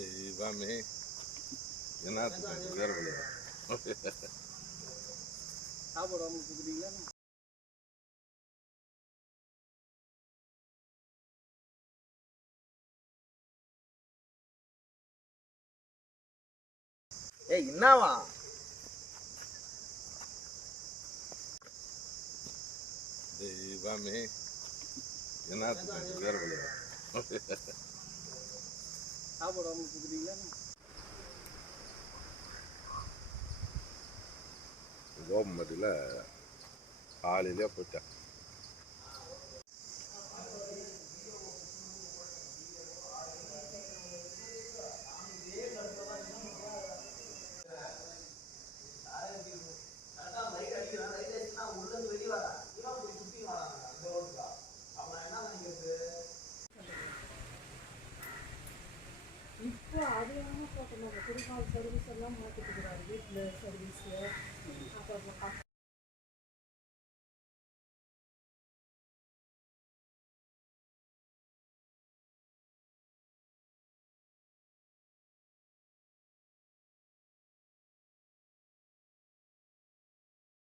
தெய்வமே என்ன வேறு சாப்பாடு கொடுக்குறீங்களா ஏய் என்னவா தெய்வமே என்ன வேறு சாப்பாடு அவங்க கொடுக்குறீங்களா? கோபமட்டியில் காலையிலே போயிட்டேன். இப்போ அதிகமாக போட்டோம் குடிகால் சர்வீஸ் எல்லாம் மாற்றிட்டு இருக்கிறாரு வீட்டில் சர்வீஸு அப்புறம்